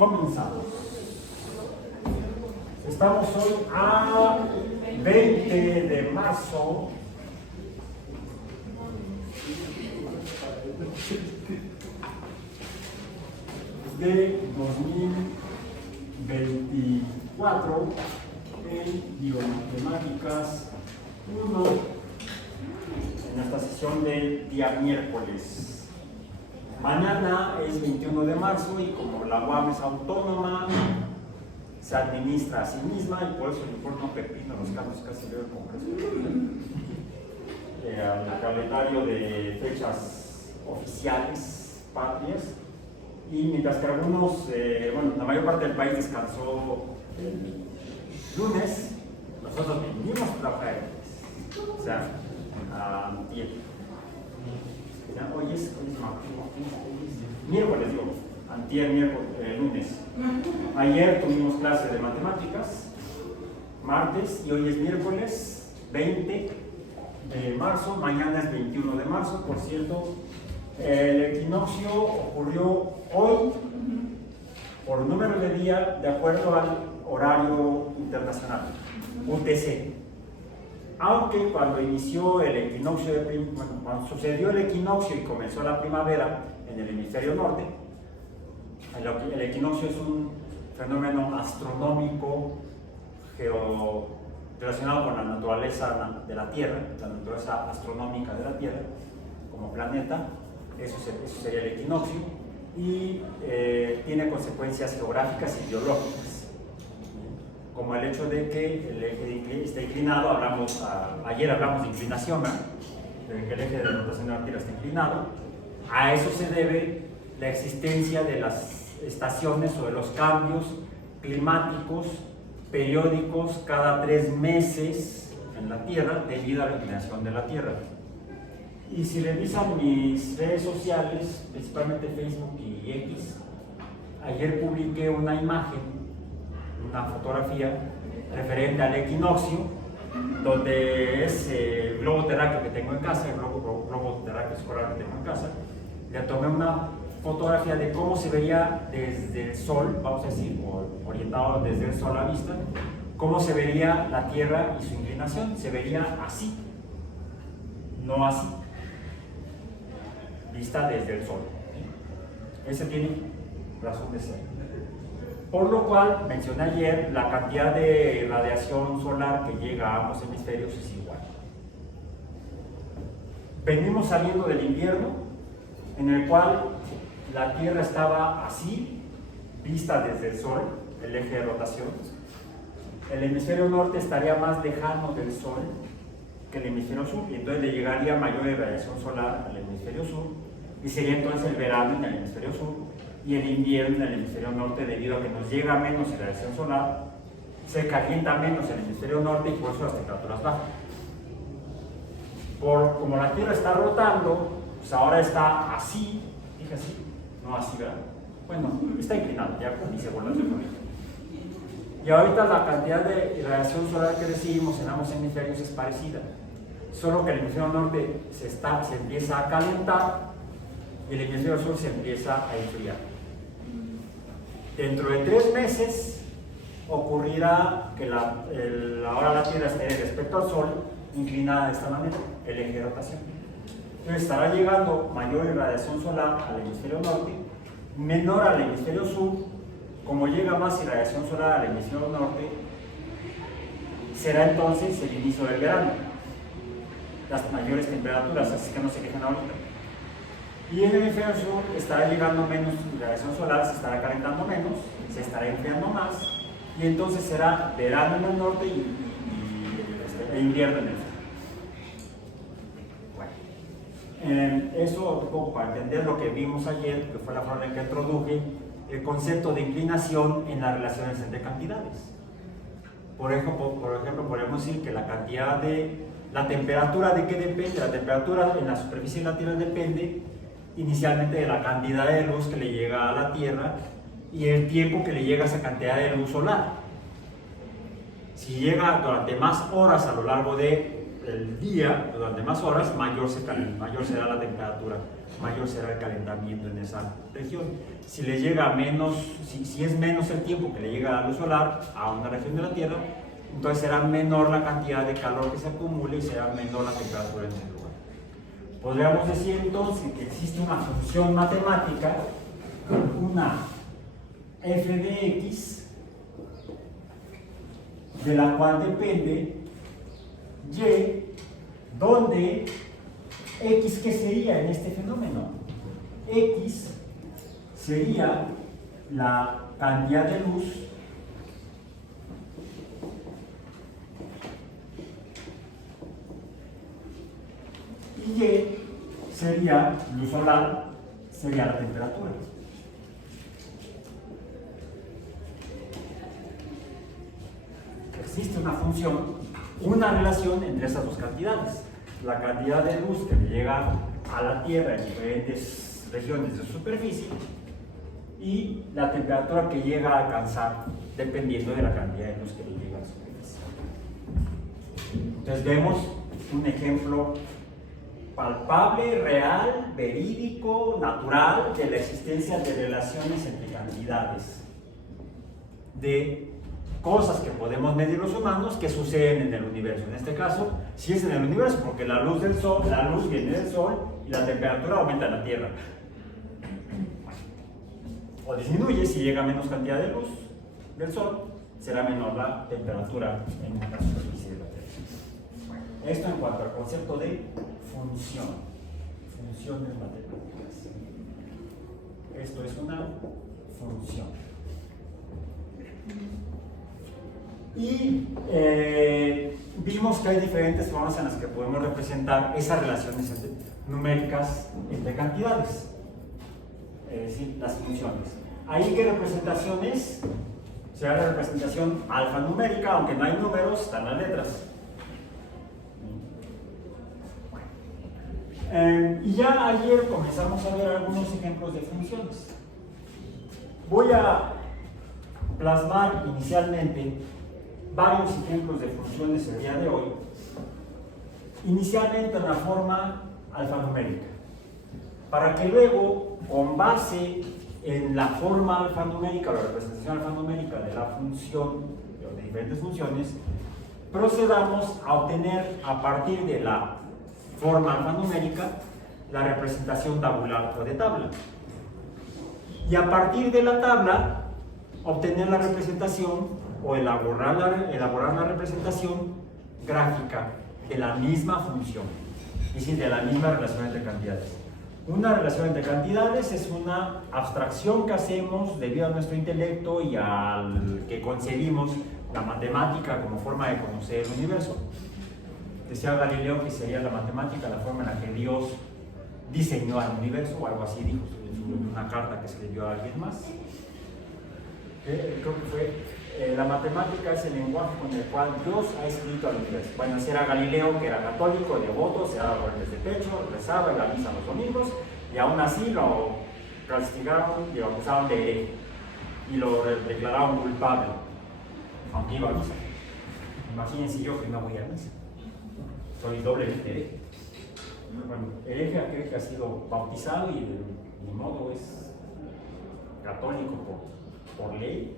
Comenzamos. Estamos hoy a 20 de marzo de 2024 en Biomatemáticas 1 en esta sesión del día miércoles. Mañana es 21 de marzo y como la UAM es autónoma, se administra a sí misma y por eso le importa un pepino los cambios que hace el Congreso. Al calendario de fechas oficiales, patrias, y mientras que algunos, la mayor parte del país descansó el lunes, nosotros venimos a trabajar el lunes. O sea, antier. Hoy es miércoles, digo, antier, miércoles, lunes. Ayer tuvimos clase de matemáticas, martes, y hoy es miércoles 20 de marzo, mañana es 21 de marzo, por cierto. El equinoccio ocurrió hoy por número de día de acuerdo al horario internacional, UTC. Aunque cuando inició el equinoccio, cuando sucedió el equinoccio y comenzó la primavera en el hemisferio norte, el equinoccio es un fenómeno astronómico relacionado con la naturaleza de la Tierra, la naturaleza astronómica de la Tierra como planeta. Eso sería el equinoccio y tiene consecuencias geográficas y biológicas, como el hecho de que el eje esté inclinado. Ayer hablamos de inclinación, de que el eje de la rotación de la Tierra está inclinado. A eso se debe la existencia de las estaciones o de los cambios climáticos periódicos cada 3 meses en la Tierra debido a la inclinación de la Tierra. Y si revisan mis redes sociales, principalmente Facebook y X, ayer publiqué una imagen, una fotografía referente al equinoccio, donde es el globo terráqueo que tengo en casa, el globo terráqueo escolar que tengo en casa. Le tomé una fotografía de cómo se vería desde el Sol, vamos a decir, orientado desde el Sol a la vista, cómo se vería la Tierra y su inclinación. Se vería así, no así, vista desde el Sol. Ese tiene razón de ser. Por lo cual, mencioné ayer, la cantidad de radiación solar que llega a ambos hemisferios es igual. Venimos saliendo del invierno, en el cual la Tierra estaba así, vista desde el Sol, el eje de rotación. El hemisferio norte estaría más lejano del Sol que el hemisferio sur, y entonces le llegaría mayor radiación solar al hemisferio sur, y sería entonces el verano en el hemisferio sur y el invierno en el hemisferio norte, debido a que nos llega menos radiación solar, se calienta menos el hemisferio norte y por eso las temperaturas bajan. Como la Tierra está rotando, pues ahora está así, dije así, no así, ¿verdad? Bueno, está inclinado, ya dice vuelve a hacer. Y ahorita la cantidad de radiación solar que recibimos en ambos hemisferios es parecida, solo que el hemisferio norte se empieza a calentar y el hemisferio sur se empieza a enfriar. Dentro de 3 meses ocurrirá que ahora la Tierra esté respecto al Sol inclinada de esta manera, el eje de rotación. Entonces estará llegando mayor irradiación solar al hemisferio norte, menor al hemisferio sur. Como llega más irradiación solar al hemisferio norte, será entonces el inicio del verano, las mayores temperaturas, así que no se quejen ahorita. Y en el hemisferio sur estará llegando menos radiación solar, se estará calentando menos, se estará enfriando más, y entonces será verano en el norte y invierno en el sur. Bueno, eso un poco para entender lo que vimos ayer, que fue la forma en que introduje el concepto de inclinación en las relaciones entre cantidades. Por ejemplo, podemos decir que la temperatura de qué depende. La temperatura en la superficie de la Tierra depende inicialmente de la cantidad de luz que le llega a la Tierra y el tiempo que le llega a esa cantidad de luz solar. Si llega durante más horas a lo largo del día, durante más horas, mayor será la temperatura mayor será el calentamiento en esa región. Si le llega menos, si es menos el tiempo que le llega la luz solar a una región de la Tierra, entonces será menor la cantidad de calor que se acumule y será menor la temperatura en ese lugar. Podríamos decir entonces que existe una función matemática, una f de x, de la cual depende y, donde x, ¿qué sería en este fenómeno? X sería la cantidad de luz y y sería luz solar, sería la temperatura. Existe una función, una relación entre esas dos cantidades. La cantidad de luz que le llega a la Tierra en diferentes regiones de su superficie y la temperatura que llega a alcanzar dependiendo de la cantidad de luz que le llega a la superficie. Entonces vemos un ejemplo palpable, real, verídico, natural de la existencia de relaciones entre cantidades de cosas que podemos medir los humanos que suceden en el universo. En este caso, sí es en el universo, porque la luz del sol, la luz viene del sol y la temperatura aumenta en la Tierra. O disminuye si llega menos cantidad de luz del sol, será menor la temperatura en la superficie de la Tierra. Esto en cuanto al concepto de función, funciones matemáticas. Esto es una función. Y vimos que hay diferentes formas en las que podemos representar esas relaciones numéricas entre cantidades, es decir, las funciones. Ahí, ¿qué representación es? Será la representación alfanumérica, aunque no hay números, están las letras. Y ya ayer comenzamos a ver algunos ejemplos de funciones. Voy a plasmar inicialmente varios ejemplos de funciones el día de hoy, inicialmente en la forma alfanumérica, para que luego, con base en la forma alfanumérica o la representación alfanumérica de la función, de diferentes funciones, procedamos a obtener a partir de la forma alfanumérica la representación tabular o de tabla. Y a partir de la tabla, obtener la representación o elaborar la representación gráfica de la misma función, es decir, de la misma relación entre cantidades. Una relación entre cantidades es una abstracción que hacemos debido a nuestro intelecto y al que concebimos la matemática como forma de conocer el universo. Decía Galileo que sería la matemática la forma en la que Dios diseñó al universo, o algo así dijo en una carta que escribió a alguien más. Creo que fue la matemática es el lenguaje con el cual Dios ha escrito al universo. Bueno, ese era Galileo, que era católico, devoto, se daba golpes de pecho, rezaba, iba a misa los domingos, y aún así lo castigaron y lo acusaron de hereje y lo declararon culpable, aunque iba a misa. Imagínense yo que no voy a misa, soy doblemente hereje. Bueno, hereje aquel que ha sido bautizado y de modo es católico por ley.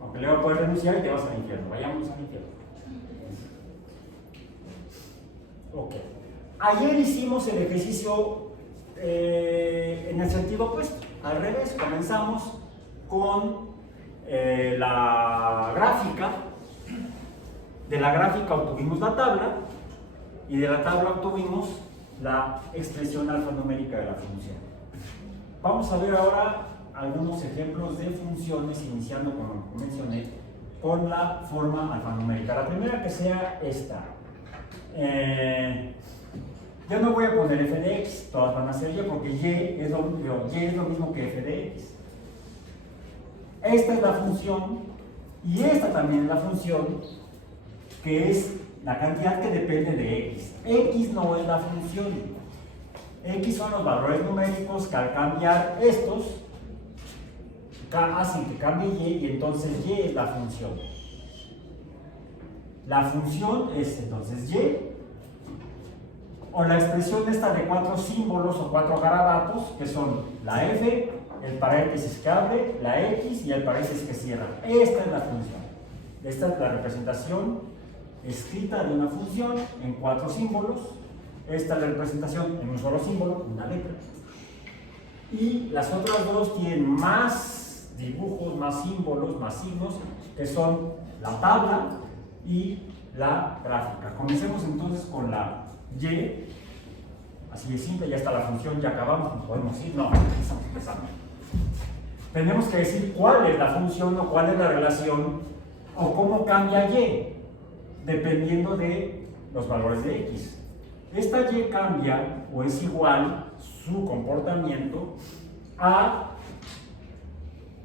Aunque luego puedes renunciar y te vas al infierno. Vayamos al infierno. Ok. Ayer hicimos el ejercicio en el sentido opuesto. Al revés, comenzamos con la gráfica. De la gráfica obtuvimos la tabla. Y de la tabla obtuvimos la expresión alfanumérica de la función. Vamos a ver ahora algunos ejemplos de funciones, iniciando, como mencioné, con la forma alfanumérica. La primera que sea esta. Yo no voy a poner f de x, todas van a ser y porque y es lo mismo que f de x. Esta es la función y esta también es la función, que es la cantidad que depende de x. X no es la función. X son los valores numéricos que al cambiar estos hacen que cambie y entonces y es la función. La función es entonces y o la expresión esta de 4 símbolos o 4 garabatos, que son la f, el paréntesis que abre, la x y el paréntesis que cierra. Esta es la función. Esta es la representación escrita de una función en 4 símbolos. Esta es la representación en un solo símbolo, una letra. Y las otras dos tienen más dibujos, más símbolos, más signos, que son la tabla y la gráfica. Comencemos entonces con la y. Así de simple, ya está la función, ya acabamos, podemos ir. No, estamos empezando. Tenemos que decir cuál es la función o cuál es la relación o cómo cambia y, dependiendo de los valores de x. Esta y cambia o es igual su comportamiento a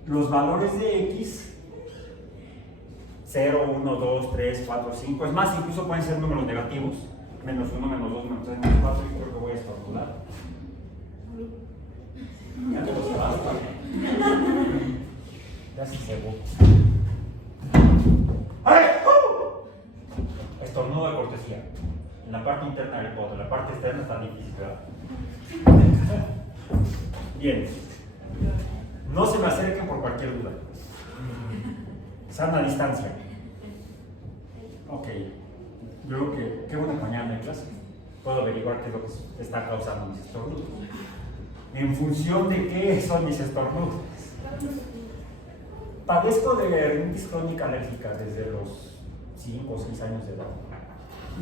los valores de x, 0, 1, 2, 3, 4, 5. Es más, incluso pueden ser números negativos. Menos 1, menos 2, menos 3, menos 4. Yo creo que voy a estornudar. Ya te lo sabes. Ya se cebó. Estornudo de cortesía. En la parte interna del codo, en la parte externa está difícil, ¿verdad? Bien. No se me acerquen por cualquier duda. Sana distancia. Ok. Yo creo que qué buena mañana en clase. Puedo averiguar qué es lo que está causando mis estornudos. En función de qué son mis estornudos. Padezco de rinitis crónica alérgica desde los 5 o 6 años de edad.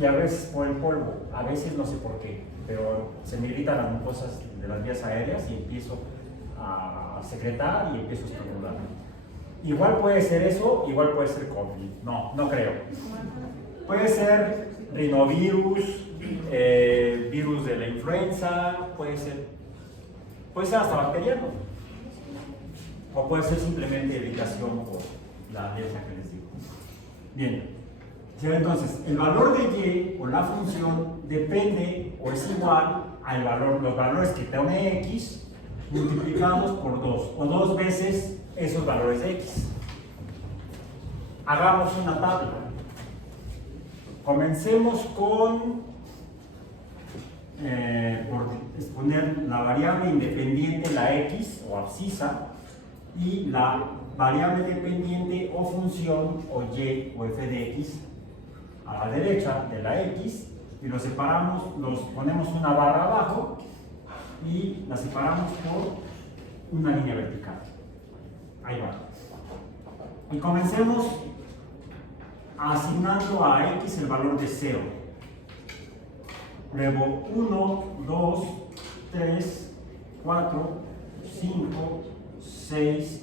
Y a veces por el polvo, a veces no sé por qué, pero se me irritan las mucosas de las vías aéreas y empiezo a secretar y empiezo a estornudar. Igual puede ser eso, igual puede ser COVID. No, no creo. Puede ser rinovirus, virus de la influenza, puede ser hasta bacteriano. O puede ser simplemente irritación por la alergia que les digo. Bien. Entonces, el valor de y o la función depende o es igual al valor, los valores que pone x multiplicados por 2 o 2 veces esos valores de x. Hagamos una tabla. Comencemos con por exponer la variable independiente, la x o abscisa, y la variable dependiente o función o y o f de x a la derecha de la x, y los separamos, los ponemos una barra abajo y la separamos por una línea vertical. Ahí va. Y comencemos asignando a x el valor de 0. Luego 1, 2, 3, 4, 5, 6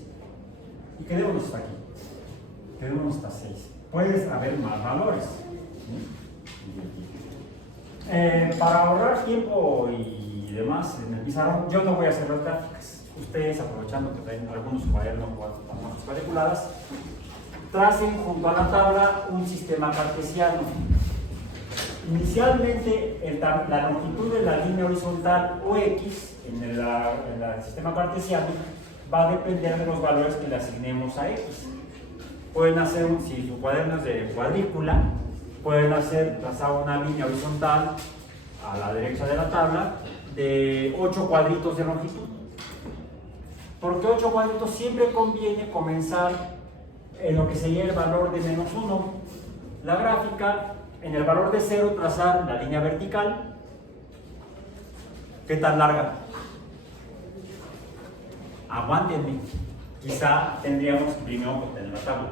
y quedémonos hasta aquí. Quedémonos hasta 6. Puedes haber más valores. Para ahorrar tiempo y demás en el pizarrón, yo no voy a hacer las gráficas. Ustedes, aprovechando que traen algunos cuadernos o algunas cuadriculadas, tracen junto a la tabla un sistema cartesiano. Inicialmente, la longitud de la línea horizontal o x en el sistema cartesiano va a depender de los valores que le asignemos a x. Pueden hacer, si su cuaderno es de cuadrícula, pueden trazar una línea horizontal a la derecha de la tabla de 8 cuadritos de longitud. Porque 8 cuadritos siempre conviene comenzar en lo que sería el valor de menos 1. La gráfica, en el valor de 0, trazar la línea vertical. ¿Qué tan larga? Aguántenme. Quizá tendríamos que primero obtener la tabla.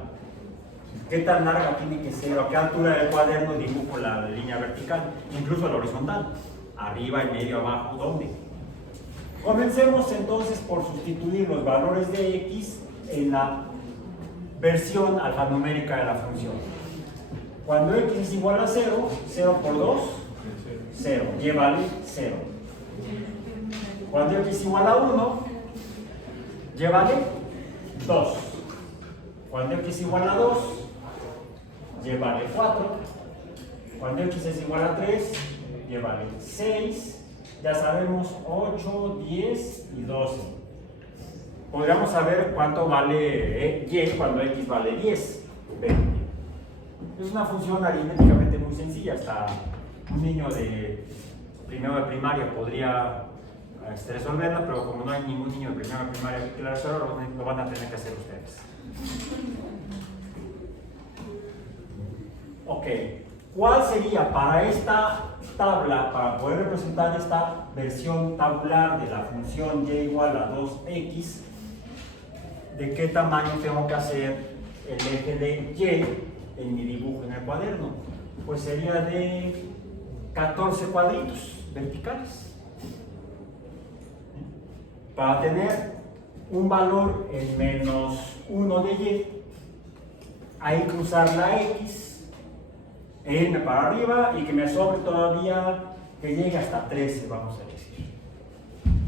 ¿Qué tan larga tiene que ser? ¿A qué altura del cuaderno dibujo la línea vertical? Incluso la horizontal. Arriba, en medio, abajo, ¿dónde? Comencemos entonces por sustituir los valores de x en la versión alfanumérica de la función. Cuando x es igual a 0, 0 por 2, 0. Y vale 0. Cuando x es igual a 1, y vale 2. Cuando x es igual a 2, y vale 4. Cuando x es igual a 3, y vale 6. Ya sabemos 8, 10 y 12. Podríamos saber cuánto vale y cuando x vale 10. 20. Es una función aritméticamente muy sencilla. Hasta un niño de primero de primaria podría resolverla, pero como no hay ningún niño de primero de primaria que la resuelva, lo van a tener que hacer ustedes. Ok, ¿cuál sería para esta tabla, para poder representar esta versión tabular de la función y igual a 2x, de qué tamaño tengo que hacer el eje de y en mi dibujo en el cuaderno? Pues sería de 14 cuadritos verticales. Para tener un valor en menos 1 de y, hay que usar la x, e irme para arriba y que me sobre todavía, que llegue hasta 13, vamos a decir.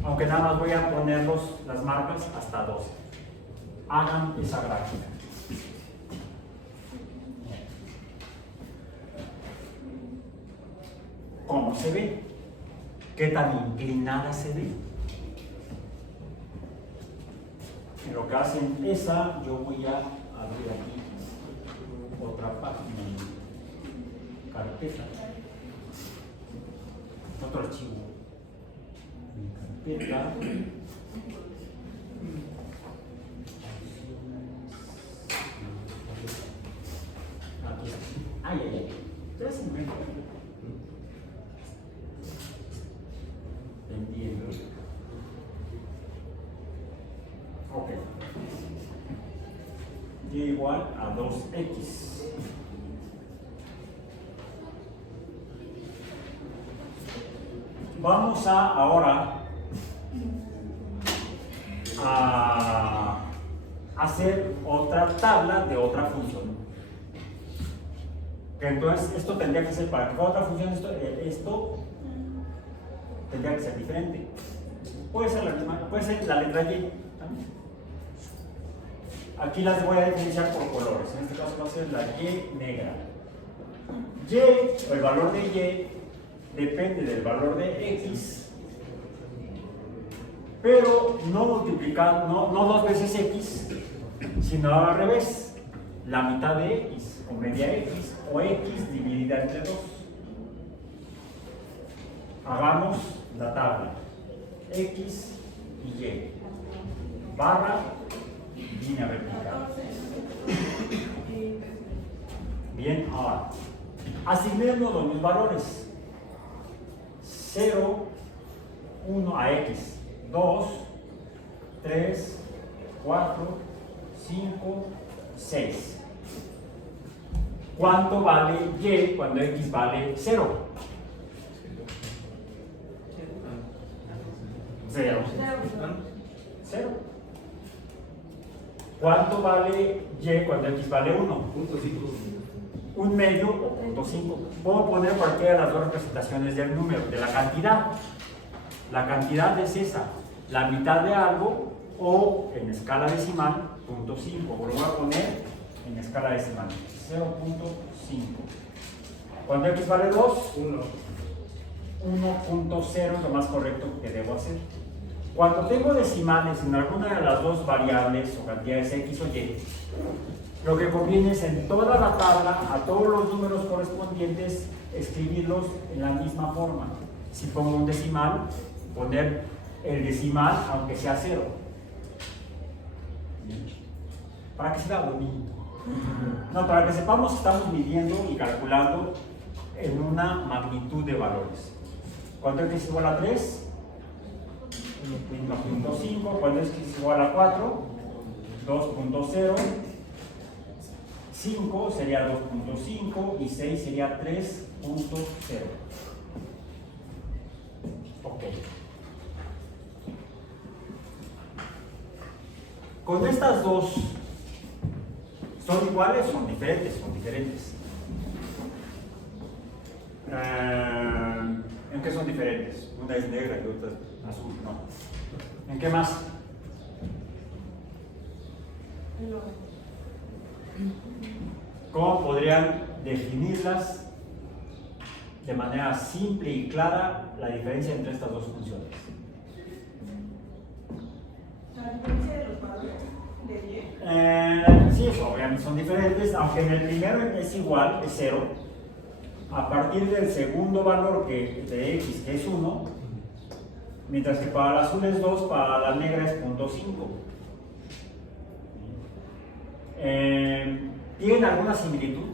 Aunque nada más voy a poner las marcas hasta 12. Hagan esa gráfica. ¿Cómo se ve? ¿Qué tan inclinada se ve? En lo que hacen esa, yo voy a abrir aquí otra página, carpeta, otro archivo, carpeta, aquí está. Ay, ay, ay. Entiendo. Ok. Y igual a 2x. Vamos ahora a hacer otra tabla de otra función. Que entonces esto tendría que ser, para que fuera otra función, esto tendría que ser diferente. Puede ser la misma, puede ser la letra y también. Aquí las voy a diferenciar por colores. En este caso va a ser la y negra. Y, o el valor de y, depende del valor de x, pero no multiplicar, no 2 veces x, sino al revés, la mitad de x, o media x, o x dividida entre 2. Hagamos la tabla x y y, barra, línea vertical. Bien, ahora asignemos los valores. 0, 1 a x, 2, 3, 4, 5, 6. ¿Cuánto vale y cuando x vale 0? 0. 0. ¿Cuánto vale y cuando x vale 1? 1 medio o 0.5. Puedo poner cualquiera de las dos representaciones del número, de la cantidad. La cantidad es esa, la mitad de algo, o en escala decimal, 0.5. Lo voy a poner en escala decimal, 0.5. Cuando x vale 2, 1.0 es lo más correcto que debo hacer. Cuando tengo decimales en alguna de las dos variables o cantidades x o y, lo que conviene es en toda la tabla, a todos los números correspondientes, escribirlos en la misma forma. Si pongo un decimal, poner el decimal aunque sea 0. Para que sea bonito. No, para que sepamos que estamos midiendo y calculando en una magnitud de valores. Cuando x es igual a 3, 1.5. Cuando x es igual a 4, 2.0. 5 sería 2.5 y 6 sería 3.0. Ok. Con estas dos, ¿son iguales o son diferentes? Son diferentes. ¿En qué son diferentes? Una es negra y otra es azul, ¿no? ¿En qué más? ¿Cómo podrían definirlas de manera simple y clara la diferencia entre estas dos funciones? La diferencia de los valores de y. Sí, obviamente son diferentes, aunque en el primero es igual, es 0. a partir del segundo valor de x, que es 1, mientras que para el azul es 2, para la negra es 0.5. ¿Tienen alguna similitud?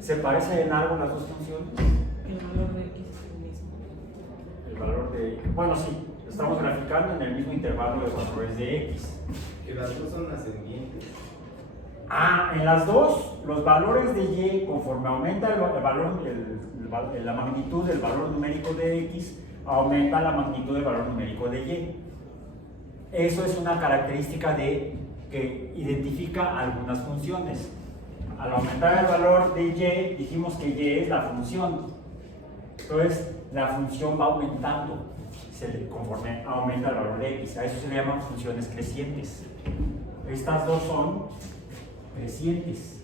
¿Se parecen en algo las dos funciones? El valor de X es el mismo. El valor de... Bueno, sí, estamos graficando en el mismo intervalo de valores de x. Que las dos son ascendientes. En las dos, los valores de y, conforme aumenta la magnitud del valor numérico de x, aumenta la magnitud del valor numérico de y. Eso es una característica que identifica algunas funciones. Al aumentar el valor de y, dijimos que y es la función. Entonces, la función va aumentando conforme aumenta el valor de x. A eso se le llaman funciones crecientes. Estas dos son crecientes.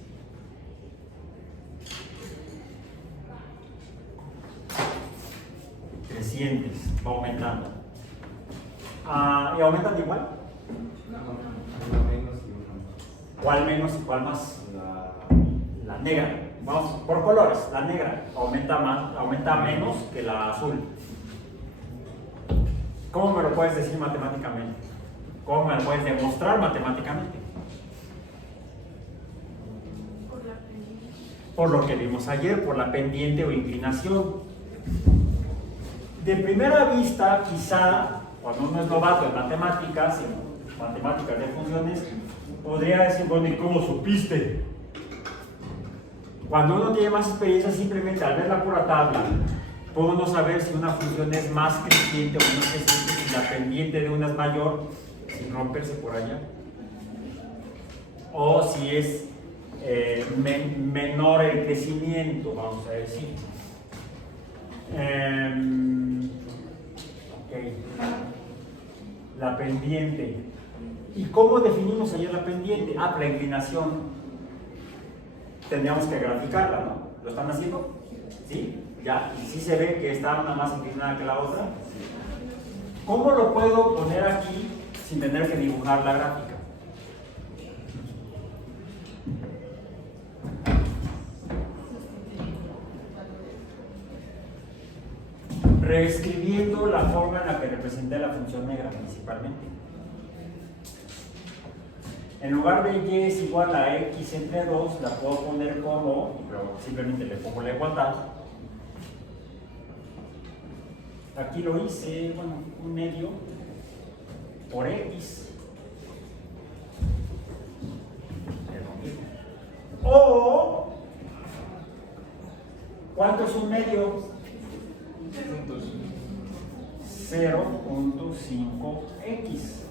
Crecientes, va aumentando. ¿Y aumentan igual? Uno menos y uno más. ¿Cuál menos y cuál más? La negra. Vamos por colores. La negra aumenta menos que la azul. ¿Cómo me lo puedes decir matemáticamente? ¿Cómo me lo puedes demostrar matemáticamente? Por lo que vimos ayer, por la pendiente o inclinación. De primera vista, quizá, cuando uno es novato en matemáticas de funciones, podría decir, bueno, ¿y cómo supiste? Cuando uno tiene más experiencia, simplemente al ver la pura tabla, puede uno saber si una función es más creciente o menos creciente, si la pendiente de una es mayor, sin romperse por allá, o si es menor el crecimiento, vamos a decir. Okay. La pendiente. ¿Y cómo definimos ayer la pendiente? La inclinación. Tendríamos que graficarla, ¿no? ¿Lo están haciendo? ¿Sí? ¿Ya? ¿Y sí se ve que está una más inclinada que la otra? ¿Cómo lo puedo poner aquí sin tener que dibujar la gráfica? Reescribiendo la forma en la que representé la función negra principalmente. En lugar de y es igual a x entre 2, la puedo poner como, pero simplemente le pongo la igualdad. Aquí lo hice, bueno, un medio por x. O, ¿cuánto es un medio? 0.5x.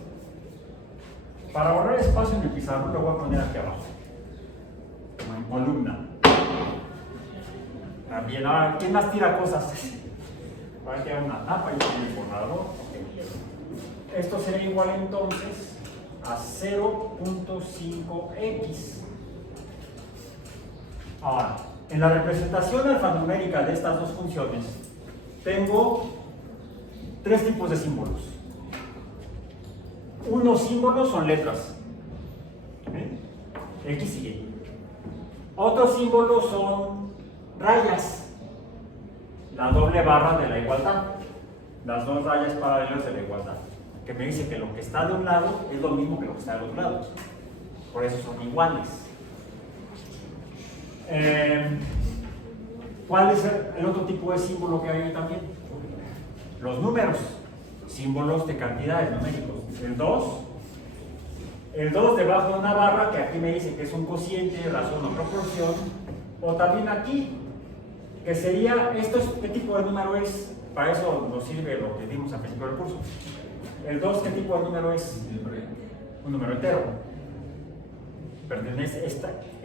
Para ahorrar espacio en el pizarrón lo voy a poner aquí abajo, como en columna. También, ahora, ¿quién más tira cosas? Voy a tirar una tapa y tiene el borrador. Esto sería igual entonces a 0.5x. Ahora, en la representación alfanumérica de estas dos funciones, tengo tres tipos de símbolos. Unos símbolos son letras, X y Y. Otros símbolos son rayas, la doble barra de la igualdad, las dos rayas paralelas de la igualdad, que me dice que lo que está de un lado es lo mismo que lo que está del otro lado. Por eso son iguales. ¿Cuál es el otro tipo de símbolo que hay ahí también? Los números, símbolos de cantidades numéricos. El 2 debajo de una barra que aquí me dice que es un cociente, razón o proporción, o también aquí, que sería, ¿qué tipo de número es? Para eso nos sirve lo que dimos al principio del curso. El 2, ¿qué tipo de número es? Un número entero.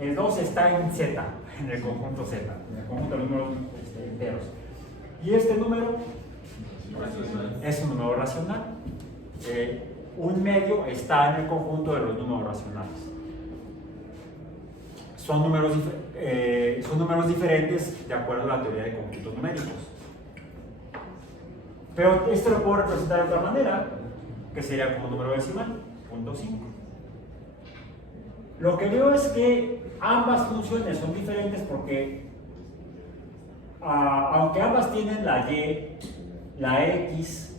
El 2 está en Z, en el conjunto Z, en el conjunto de números enteros. Y este número es un número racional. Un medio está en el conjunto de los números racionales. Son números diferentes de acuerdo a la teoría de conjuntos numéricos. Pero esto lo puedo representar de otra manera, que sería como un número decimal, 0.5. Lo que veo es que ambas funciones son diferentes porque aunque ambas tienen la y, la x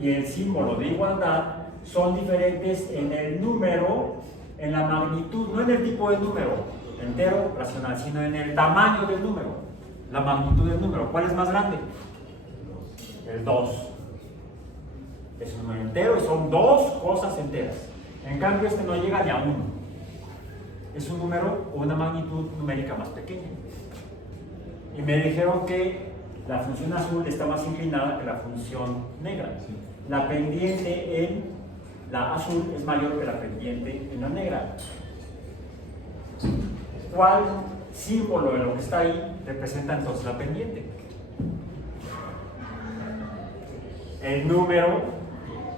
y el símbolo de igualdad, son diferentes en el número, en la magnitud, no en el tipo de número entero, racional, sino en el tamaño del número, la magnitud del número. ¿Cuál es más grande? El 2. Es un número entero y son dos cosas enteras. En cambio, este no llega ni a 1. Es un número o una magnitud numérica más pequeña. Y me dijeron que la función azul está más inclinada que la función negra. La pendiente en la azul es mayor que la pendiente en la negra. ¿Cuál símbolo de lo que está ahí representa entonces la pendiente? El número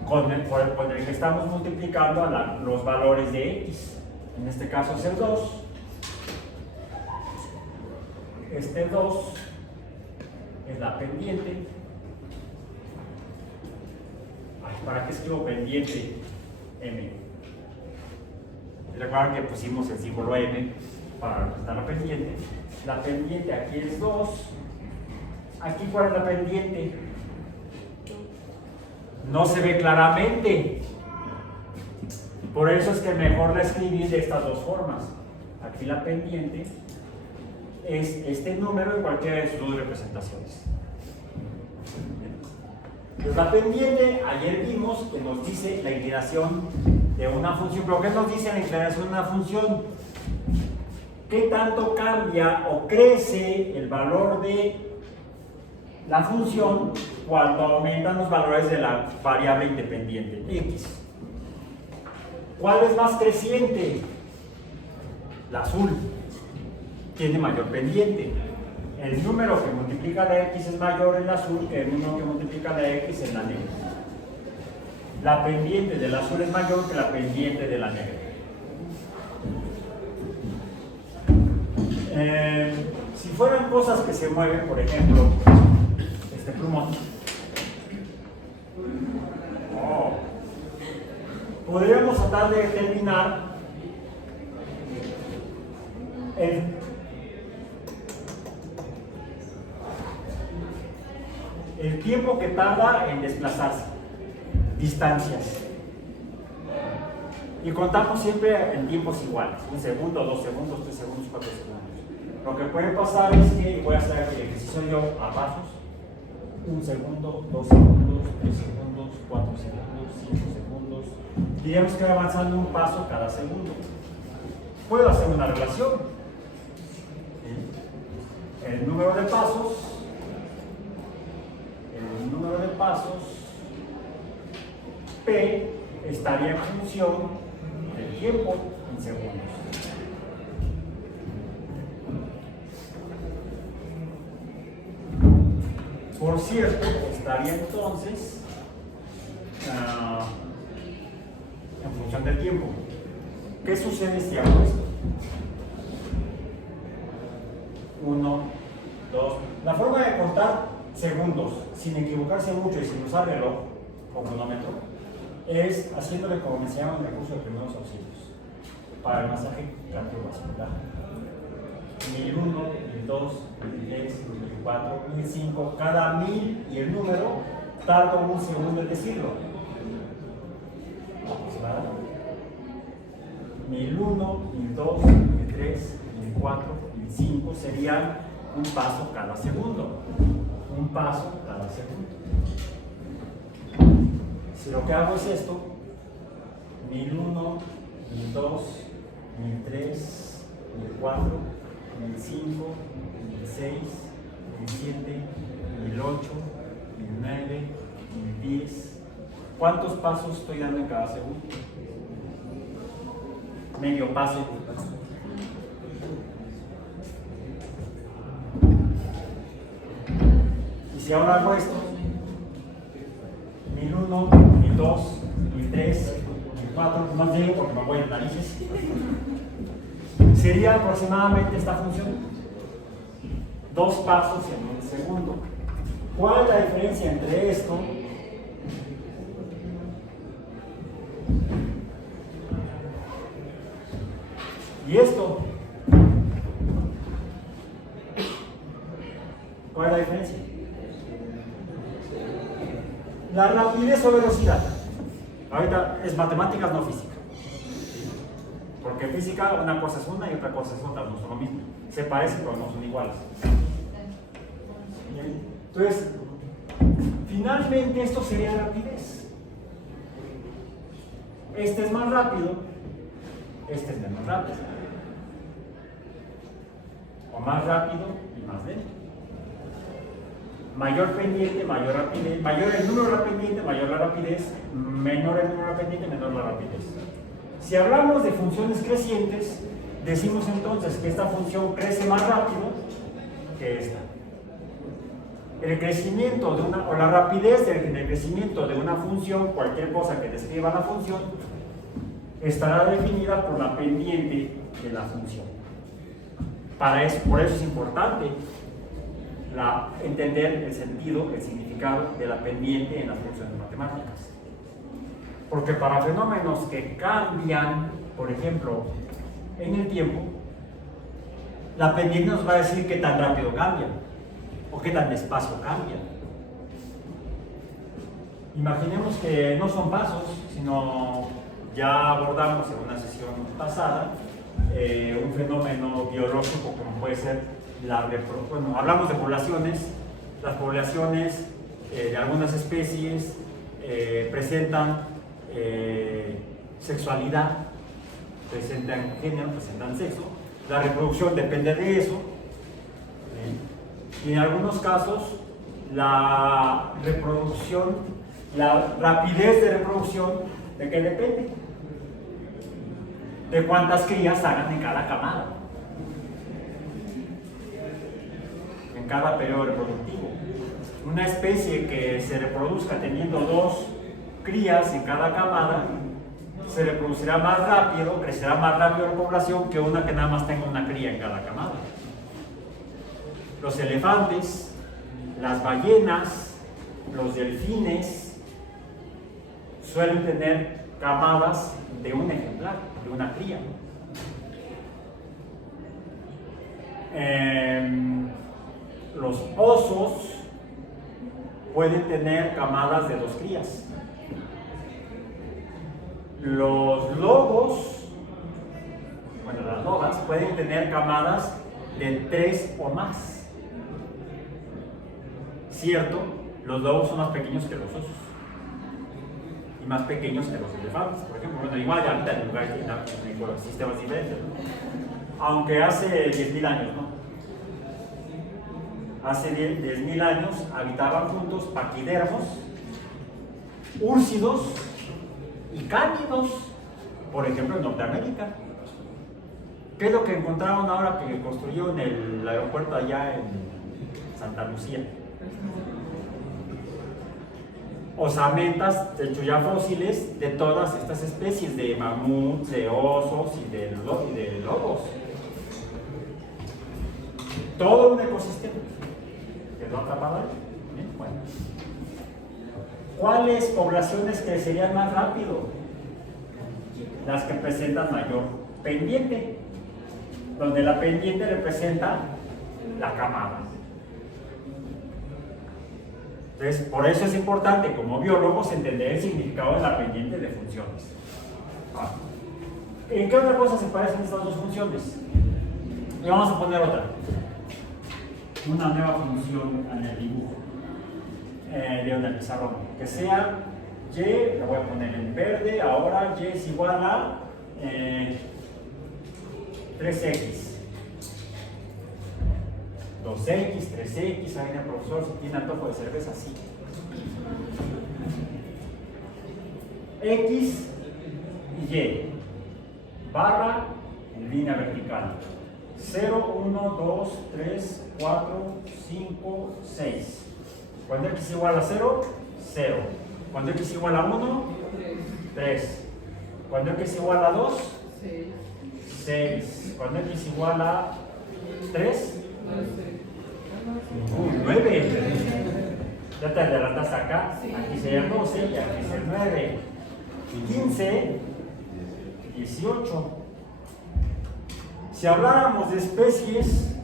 con el que estamos multiplicando los valores de x. En este caso es el 2. Este 2 es la pendiente. Ay, ¿para qué escribo pendiente m? Recuerden que pusimos el símbolo m para representar la pendiente. La pendiente aquí es 2. Aquí, ¿cuál es la pendiente? No se ve claramente. Por eso es que mejor la escribí de estas dos formas. Aquí la pendiente es este número en cualquiera de sus dos representaciones. Entonces la pendiente, ayer vimos que nos dice la inclinación de una función. ¿Pero qué nos dice la inclinación de una función? ¿Qué tanto cambia o crece el valor de la función cuando aumentan los valores de la variable independiente x? ¿Cuál es más creciente? La azul. Tiene mayor pendiente. El número que multiplica la x es mayor en la azul que el número que multiplica la x en la negra. La pendiente del azul es mayor que la pendiente de la negra. Si fueran cosas que se mueven, por ejemplo, este plumón, podríamos tratar de determinar el tiempo que tarda en desplazarse, distancias. Y contamos siempre en tiempos iguales, 1 segundo, 2 segundos, 3 segundos, 4 segundos. Lo que puede pasar es que voy a hacer el ejercicio yo a pasos: 1 segundo, 2 segundos, 3 segundos, 4 segundos, 5 segundos. Diríamos que voy avanzando un paso cada segundo. Puedo hacer una relación. El número de pasos, P estaría en función del tiempo en segundos. Por cierto, estaría entonces en función del tiempo. ¿Qué sucede si hago esto? 1, 2. La forma de contar segundos, sin equivocarse mucho y sin usar reloj o cronómetro, es haciéndole como me enseñaron en el curso de primeros auxilios para el masaje cardiovascular. 1001, 1002, 1003, 1004, 1005. Cada 1000 y el número tardo 1 segundo en decirlo. 1001, 1002, 1003, 1004, 1005 serían un paso cada segundo. Un paso cada segundo. Si lo que hago es esto: 1001, 1002, 1003, 1004, 1005, 1006, 1007, 1008, 1009, 1010. ¿Cuántos pasos estoy dando en cada segundo? Medio paso. Y si ahora hago esto: 1001, 1002, 1003, 1004, no llego porque me voy en narices. Sería aproximadamente esta función: 2 pasos en un segundo. ¿Cuál es la diferencia entre esto ¿Y esto? ¿Cuál es la diferencia? La rapidez o velocidad. Ahorita es matemáticas, no física. Porque en física una cosa es una y otra cosa es otra, no son lo mismo. Se parecen pero no son iguales. Bien. Entonces, finalmente esto sería rapidez. Este es más rápido, este es menos rápido. O más rápido y más lento. Mayor pendiente, mayor rapidez. Mayor el número de la pendiente, mayor la rapidez. Menor el número de la pendiente, menor la rapidez. Si hablamos de funciones crecientes, decimos entonces que esta función crece más rápido que esta. El crecimiento de una, o la rapidez del crecimiento de una función, cualquier cosa que describa la función, estará definida por la pendiente de la función. Por eso es importante entender el sentido, el significado de la pendiente en las funciones matemáticas. Porque para fenómenos que cambian, por ejemplo, en el tiempo, la pendiente nos va a decir qué tan rápido cambian o qué tan despacio cambian. Imaginemos que no son pasos, sino ya abordamos en una sesión pasada un fenómeno biológico como puede ser bueno, hablamos de poblaciones. Las poblaciones de algunas especies presentan sexualidad, presentan género, presentan sexo. La reproducción depende de eso. Y en algunos casos la reproducción, la rapidez de reproducción, ¿de qué depende? De cuántas crías hagan en cada camada, en cada periodo reproductivo. Una especie que se reproduzca teniendo 2 crías en cada camada se reproducirá más rápido, crecerá más rápido la población que una que nada más tenga una cría en cada camada. Los elefantes, las ballenas, los delfines suelen tener camadas de un ejemplar, de una cría. Los osos pueden tener camadas de 2 crías. Los lobos, bueno, las lobas pueden tener camadas de 3 o más. Cierto, los lobos son más pequeños que los osos y más pequeños que los elefantes, por ejemplo. Bueno, igual ya habitan en lugares en sistemas diferentes, ¿no? Aunque hace 10.000 años, ¿no? Hace 10.000 años habitaban juntos paquidermos, úrsidos y cánidos, por ejemplo, en Norteamérica. ¿Qué es lo que encontraron ahora que construyeron el aeropuerto allá en Santa Lucía? Osamentas, de hecho ya fósiles, de todas estas especies, de mamuts, de osos y de lobos. Todo un ecosistema. ¿Quedó atrapado ahí? Bien, bueno. ¿Cuáles poblaciones crecerían más rápido? Las que presentan mayor pendiente, donde la pendiente representa la camada. Entonces, por eso es importante como biólogos entender el significado de la pendiente de funciones. ¿En qué otra cosa se parecen estas 2 funciones? Y vamos a poner otra. Una nueva función en el dibujo de una pizarrón. Que sea y, la voy a poner en verde, ahora y es igual a 3x. 2x, 3x, ahí el profesor, si tiene antojo de cerveza, sí. X y Y, barra en línea vertical. 0, 1, 2, 3, 4, 5, 6. Cuando x igual a 0, 0. Cuando x igual a 1, 3. Cuando x igual a 2, 6. Cuando x igual a 3, 9. Ya te adelantas acá. Aquí sería 12 y aquí sería 9. 15, 18. Si habláramos de especies,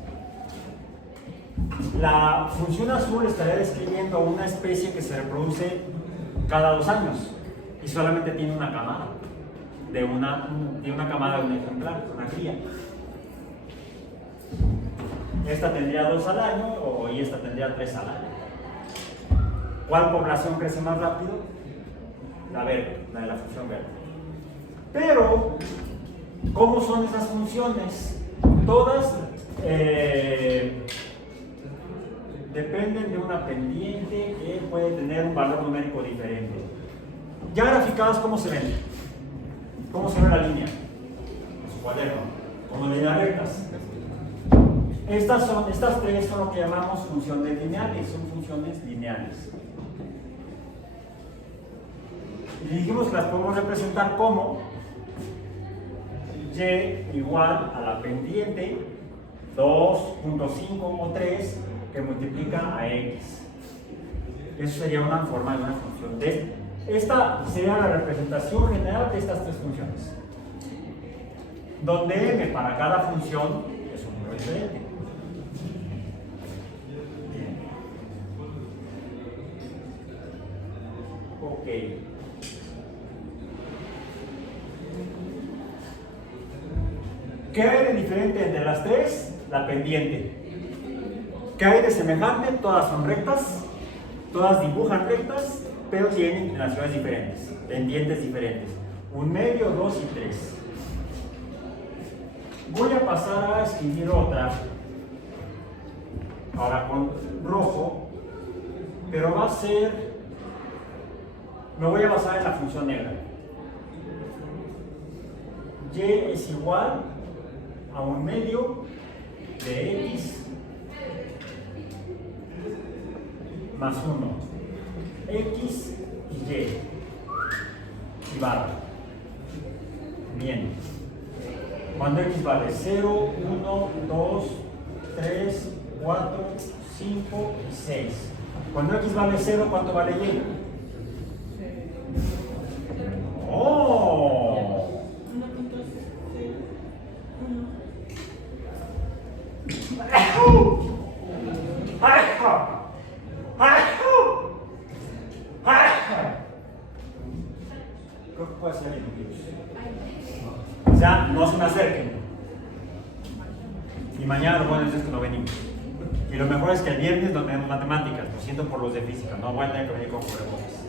la función azul estaría describiendo una especie que se reproduce cada 2 años y solamente tiene una camada de una camada de un ejemplar, una cría. Esta tendría 2 al año y esta tendría 3 al año. ¿Cuál población crece más rápido? La verde, la de la función verde. Pero, ¿cómo son esas funciones? Todas dependen de una pendiente que puede tener un valor numérico diferente. Ya graficadas, ¿cómo se ven? ¿Cómo se ve la línea? En su cuaderno, como líneas rectas. Estas tres son lo que llamamos funciones lineales, son funciones lineales. Y dijimos que las podemos representar como y igual a la pendiente 2.5 o 3 que multiplica a x. Eso sería una forma de una función. Esta sería la representación general de estas tres funciones, donde m para cada función es un número diferente. Bien. Ok. ¿Qué hay de diferente entre las tres? La pendiente. ¿Qué hay de semejante? Todas son rectas, todas dibujan rectas, pero tienen inclinaciones diferentes, pendientes diferentes. 1 medio, 2 y 3. Voy a pasar a escribir otra, ahora con rojo, pero va a ser, me voy a basar en la función negra. Y es igual a 1 medio de x más 1, x y y barra. Bien. Cuando x vale 0, 1, 2, 3, 4, 5 y 6. Cuando x vale 0, ¿cuánto vale y? ¡Oh! 1.0. Creo que puede ser el virus. O sea, no se me acerquen. Y mañana lo bueno es que no venimos. Y lo mejor es que el viernes no tenemos matemáticas. Lo siento por los de física. No voy a tener que venir con cubrebocas.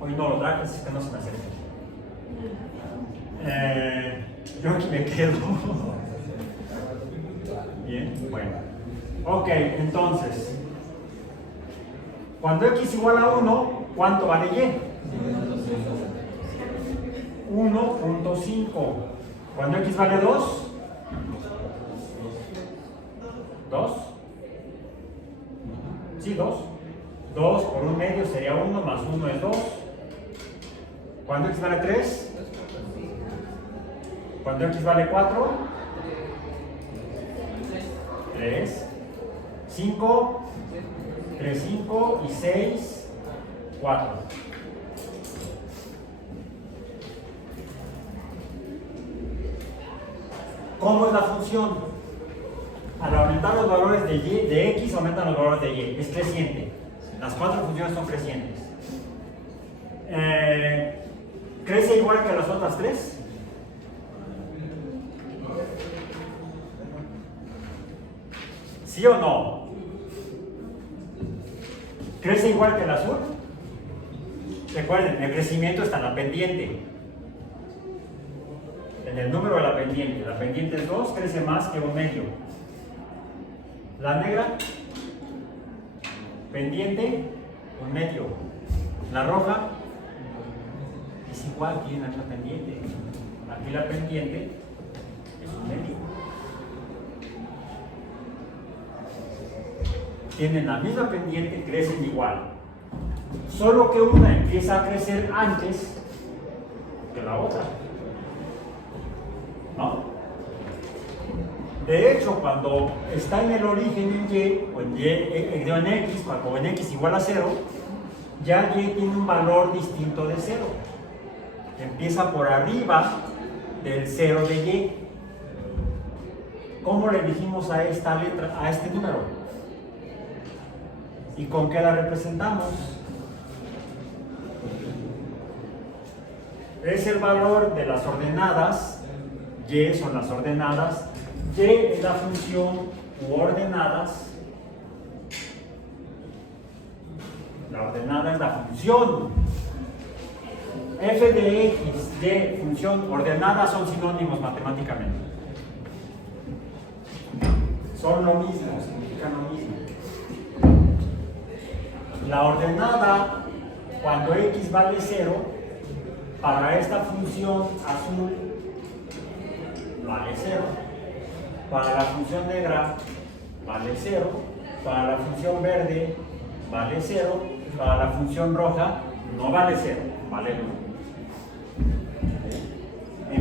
Hoy no lo traje, así que no se me acerquen. Yo aquí me quedo. Bien, bueno. Ok, entonces, cuando x igual a 1, ¿cuánto vale y? 1.5. Cuando x vale 2, 2. Sí, 2. 2 por 1 medio sería 1, más 1 es 2. Cuando x vale 3, cuando x vale 4, 3. 5, 3, 5 y 6, 4. ¿Cómo es la función? Al aumentar los valores de x, aumentan los valores de y. Es creciente. Las 4 funciones son crecientes. ¿Crece igual que las otras 3? ¿Sí o no? ¿Crece igual que el azul? Recuerden, el crecimiento está en la pendiente. En el número de la pendiente. La pendiente es 2, crece más que 1 medio. La negra, pendiente, 1 medio. La roja es igual, tiene la pendiente. Aquí la pendiente es 1 medio. Tienen la misma pendiente, crecen igual. Solo que una empieza a crecer antes que la otra. ¿No? De hecho, cuando está en el origen en y, o en x, cuando en x igual a 0, ya y tiene un valor distinto de 0. Empieza por arriba del 0 de y. ¿Cómo le dijimos a esta letra, a este número? ¿Y con qué la representamos? Es el valor de las ordenadas, y son las ordenadas, y es la función u ordenadas. La ordenada es la función. F de x, y, función ordenada son sinónimos matemáticamente. Son lo mismo, significan lo mismo. La ordenada, cuando x vale 0, para esta función azul vale 0. Para la función negra vale 0. Para la función verde vale 0. Para la función roja no vale 0, vale 1.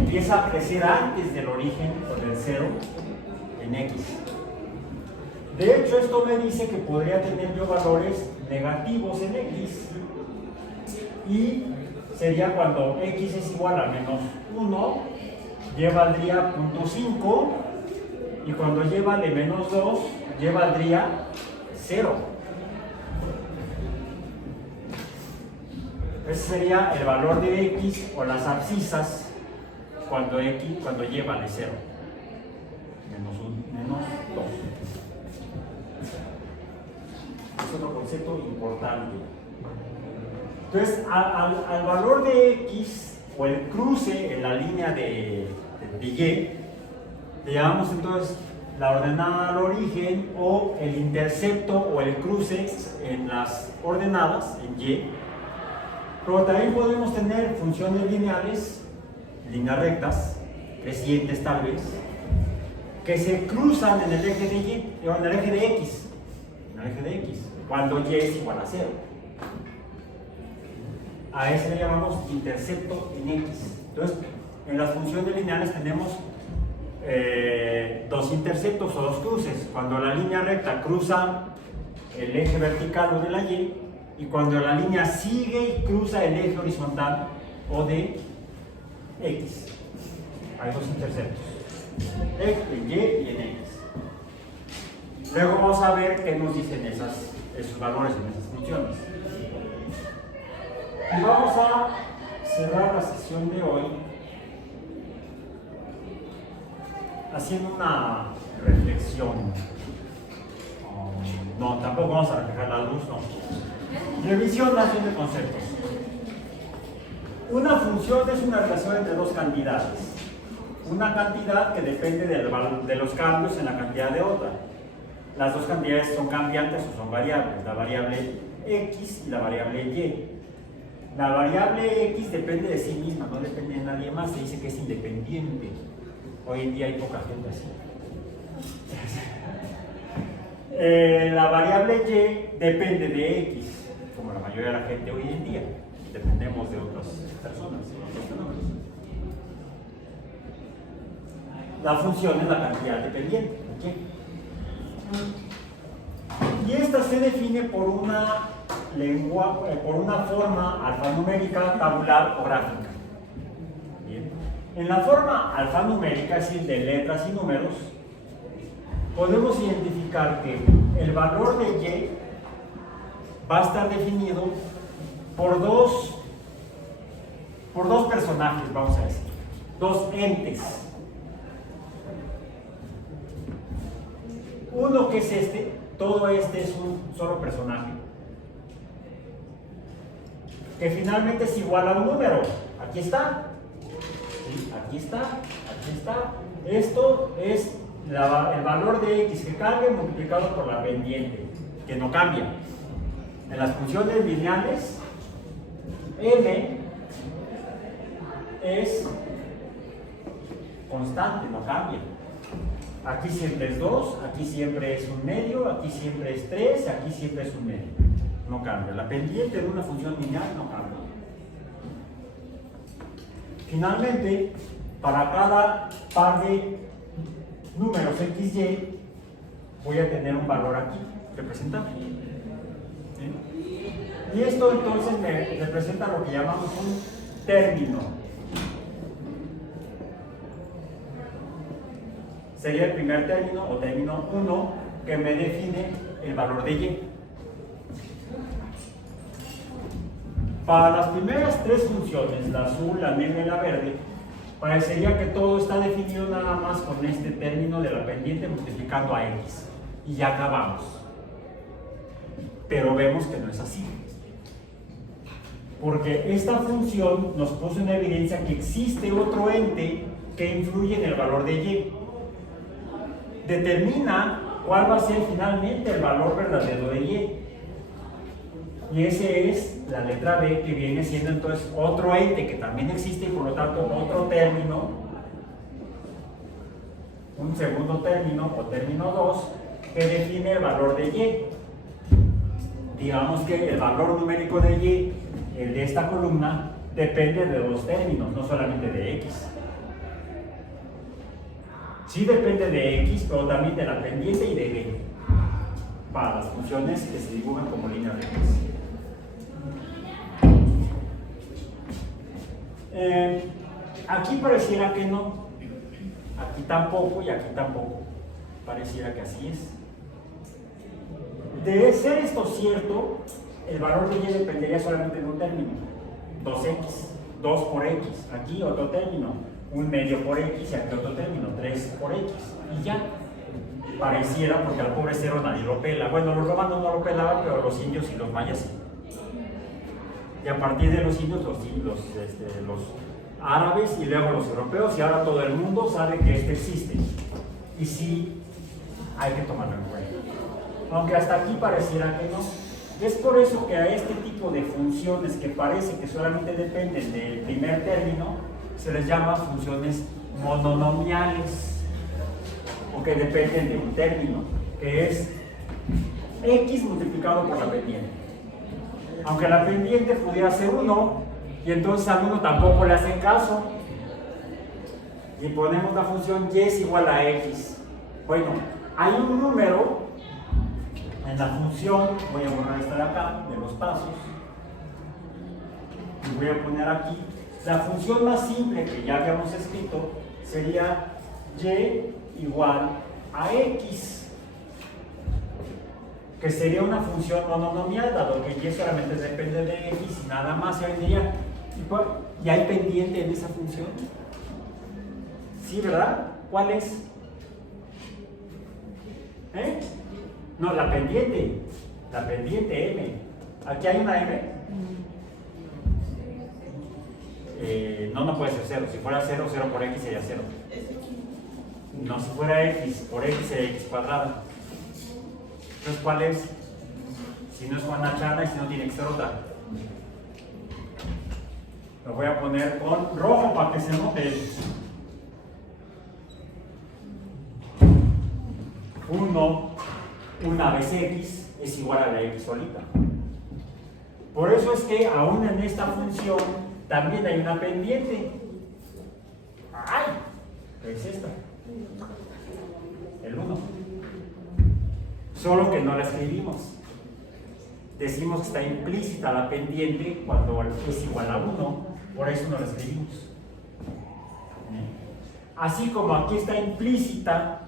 Empieza a crecer antes del origen o del 0 en x. De hecho, esto me dice que podría tener yo valores negativos en x. Y sería cuando x es igual a menos 1, y valdría 0.5. Y cuando y vale menos 2, y valdría 0. Ese sería el valor de x o las abscisas cuando y vale 0. Menos 1, menos 2. Es otro concepto importante. Entonces, al valor de x o el cruce en la línea de y, le llamamos entonces la ordenada al origen o el intercepto o el cruce en las ordenadas, en y. Pero también podemos tener funciones lineales, líneas rectas, crecientes tal vez, que se cruzan en el eje de y, o en el eje de x. En el eje de x, cuando y es igual a 0. A ese le llamamos intercepto en x. Entonces, en las funciones lineales tenemos dos interceptos o dos cruces. Cuando la línea recta cruza el eje vertical o de la y cuando la línea sigue y cruza el eje horizontal o de x. Hay dos interceptos, en y y en x. Luego vamos a ver qué nos dicen esos valores en esas funciones. Y vamos a cerrar la sesión de hoy haciendo una reflexión. No, tampoco vamos a reflejar la luz, no. Revisión de conceptos. Una función es una relación entre dos cantidades. Una cantidad que depende de los cambios en la cantidad de otra. Las dos cantidades son cambiantes o son variables, la variable x y la variable y. La variable x depende de sí misma, no depende de nadie más, se dice que es independiente. Hoy en día hay poca gente así. La variable y depende de x, como la mayoría de la gente hoy en día. Dependemos de otras personas, de otros fenómenos. La función es la cantidad dependiente. Y esta se define por una forma alfanumérica, tabular o gráfica. Bien. En la forma alfanumérica, es decir, de letras y números, podemos identificar que el valor de y va a estar definido por dos personajes, vamos a decir, dos entes. Uno que es todo este es un solo personaje, que finalmente es igual a un número. Aquí está, ¿sí? Aquí está, aquí está. Esto es el valor de x que cambia multiplicado por la pendiente, que no cambia. En las funciones lineales, m es constante, no cambia. Aquí siempre es 2, aquí siempre es un medio, aquí siempre es 3, aquí siempre es un medio. No cambia. La pendiente de una función lineal no cambia. Finalmente, para cada par de números x, y, voy a tener un valor aquí representado. ¿Sí? Y esto entonces me representa lo que llamamos un término. sería el primer término o término 1 que me define el valor de y. Para las primeras tres funciones, la azul, la negra y la verde, parecería que todo está definido nada más con este término de la pendiente multiplicando a x. Y ya acabamos. Pero vemos que no es así. Porque esta función nos puso en evidencia que existe otro ente que influye en el valor de y. Determina cuál va a ser finalmente el valor verdadero de y. Y ese es la letra B, que viene siendo entonces otro ente que también existe y por lo tanto otro término, un segundo término o término 2 que define el valor de y. Digamos que el valor numérico de y, el de esta columna, depende de dos términos, no solamente de x. Sí depende de x, pero también de la pendiente y de b, para las funciones que se dibujan como líneas rectas. Aquí pareciera que no, aquí tampoco y aquí tampoco, pareciera que así es. De ser esto cierto, el valor de y dependería solamente de un término, 2x, 2 por x, aquí otro término, un medio por x y aquí otro término, 3 por x, y ya. Pareciera, porque al pobre cero nadie lo pela. Bueno, los romanos no lo pelaban, pero los indios y los mayas sí. Y a partir de los indios, los árabes y luego los europeos, y ahora todo el mundo sabe que este existe. Y sí, hay que tomarlo en cuenta. Aunque hasta aquí pareciera que no. Es por eso que a este tipo de funciones que parece que solamente dependen del primer término, se les llama funciones mononomiales, o que dependen de un término, que es x multiplicado por la pendiente. Aunque la pendiente pudiera ser 1, y entonces al 1 tampoco le hacen caso, y ponemos la función y es igual a x. Bueno, hay un número en la función, voy a borrar esta de acá, de los pasos, y voy a poner aquí, la función más simple que ya habíamos escrito sería y igual a x, que sería una función mononomial, dado que y solamente depende de x y nada más. Se vendría, ¿y hay pendiente en esa función? Sí, ¿verdad? ¿Cuál es? No, la pendiente m. ¿Aquí hay una m? No puede ser 0. Si fuera 0, 0 por x sería 0. No, si fuera x por x sería x cuadrada. Entonces, ¿cuál es? Si no es Juana Chana y si no tiene que ser otra. Lo voy a poner con rojo para que se note. 1, una vez x es igual a la x solita. Por eso es que aún en esta función también hay una pendiente. ¡Ay! ¿Qué es esta? El 1. Solo que no la escribimos. Decimos que está implícita la pendiente cuando es igual a 1, por eso no la escribimos. Así como aquí está implícita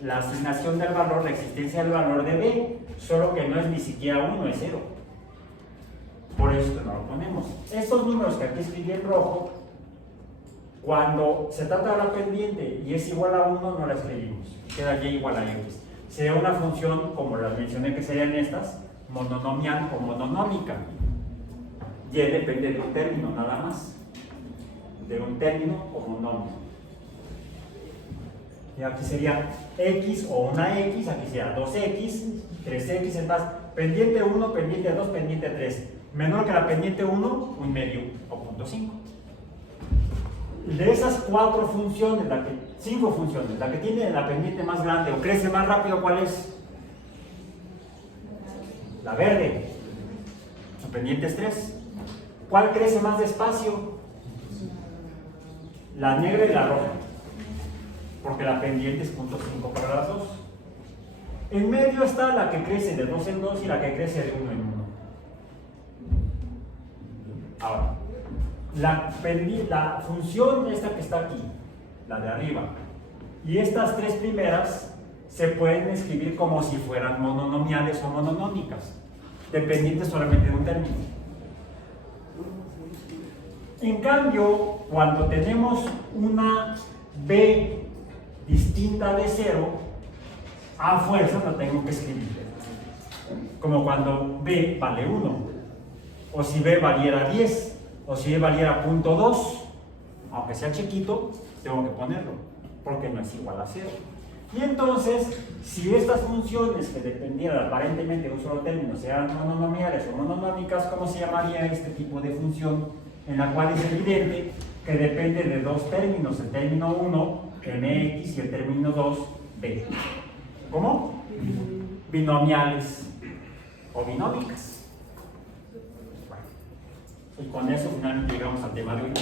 la asignación del valor, la existencia del valor de b, solo que no es ni siquiera 1, es 0. Por eso que no lo ponemos. Estos números que aquí escribí en rojo, cuando se trata de la pendiente y es igual a 1, no la escribimos. Queda y igual a x. Sería una función, como las mencioné que serían estas, mononomial o mononómica. Y depende de un término, nada más. De un término o monomio. Y aquí sería x o una x, aquí sería 2x, 3x, es más, pendiente 1, pendiente 2, pendiente 3. Menor que la pendiente 1, un medio o 0.5. De esas 4 funciones, 5 funciones, la que tiene la pendiente más grande o crece más rápido, ¿cuál es? La verde. La pendiente es 3. ¿Cuál crece más despacio? La negra y la roja. Porque la pendiente es 0.5 para las dos. En medio está la que crece de 2 en 2 y la que crece de 1 en 1. Ahora, la función esta que está aquí, la de arriba, Y estas tres primeras se pueden escribir como si fueran mononomiales o mononómicas, dependientes solamente de un término. En cambio, cuando tenemos una b distinta de 0, a fuerza la tengo que escribir. Como cuando b vale 1, o si b valiera 10, o si b valiera 0.2, aunque sea chiquito, tengo que ponerlo, porque no es igual a 0. Y entonces, si estas funciones que dependieran aparentemente de un solo término sean mononomiales o mononómicas, ¿cómo se llamaría este tipo de función en la cual es evidente que depende de dos términos, el término 1, mx, y el término 2, b? ¿Cómo? Binomiales o binómicas. Bueno, y con eso finalmente llegamos al tema de hoy.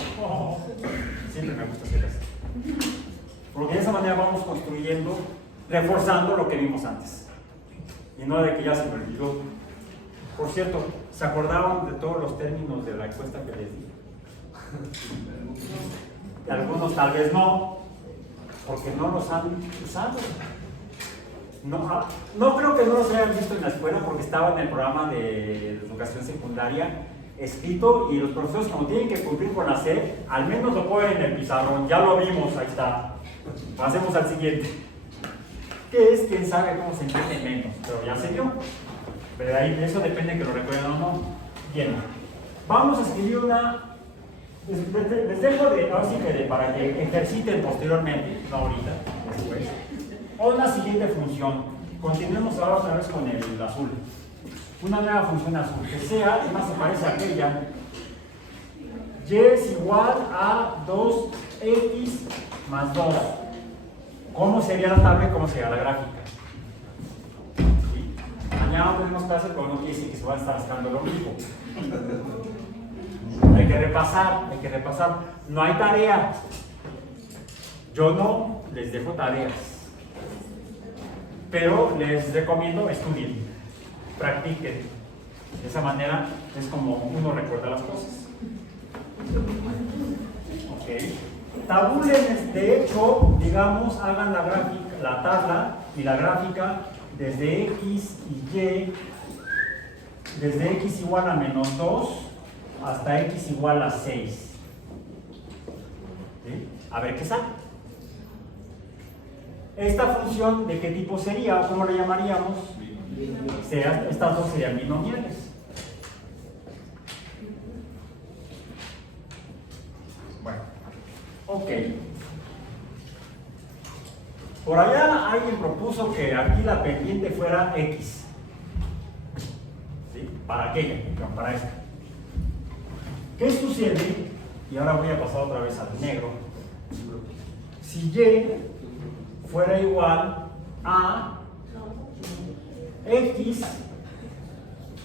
Siempre me gusta hacer esto, porque de esa manera vamos construyendo, reforzando lo que vimos antes, y no de que ya se me olvidó. Por cierto, ¿se acordaron de todos los términos de la encuesta que les di? Algunos tal vez no, porque no los han usado. No creo que no los hayan visto en la escuela, porque estaba en el programa de educación secundaria escrito, y los profesores, como tienen que cumplir con la SEP, al menos lo ponen en el pizarrón. Ya lo vimos, ahí está. Pasemos al siguiente, que es quién sabe cómo se entiende menos, pero ya se dio. Pero de ahí, eso depende que lo recuerden o no. Bien, vamos a escribir una. Les dejo para que ejerciten posteriormente, no ahorita, después, una siguiente función. Continuemos ahora otra vez con el azul. Una nueva función azul, que sea, además se parece a aquella, y es igual a 2x más 2. ¿Cómo sería la tabla y cómo sería la gráfica? ¿Sí? Mañana no tenemos clase, pero no quiere decir que se va a estar sacando lo mismo. Hay que repasar, hay que repasar. No hay tarea. Yo no les dejo tareas, pero les recomiendo estudien, practiquen. De esa manera es como uno recuerda las cosas. Ok. Tabulen, de hecho, digamos, hagan la gráfica, la tabla y la gráfica desde x y y, desde x igual a menos 2 hasta x igual a 6. ¿Sí? A ver qué sale. ¿Esta función de qué tipo sería o cómo la llamaríamos? Estas dos serían binomiales. Bueno, ok. Por allá alguien propuso que aquí la pendiente fuera x. ¿Sí? Para aquella, no, para esta. ¿Qué sucede? Y ahora voy a pasar otra vez al negro. Si y fuera igual a x